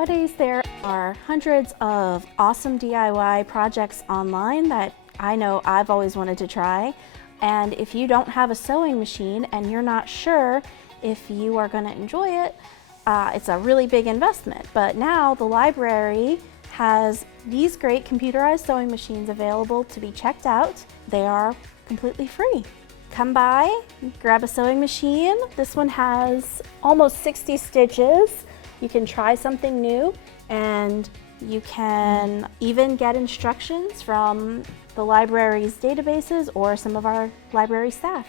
Nowadays there are hundreds of awesome DIY projects online that I know I've always wanted to try. And if you don't have a sewing machine and you're not sure if you are going to enjoy it, it's a really big investment. But now the library has these great computerized sewing machines available to be checked out. They are completely free. Come by, grab a sewing machine. This one has almost 60 stitches. You can try something new, and you can even get instructions from the library's databases or some of our library staff.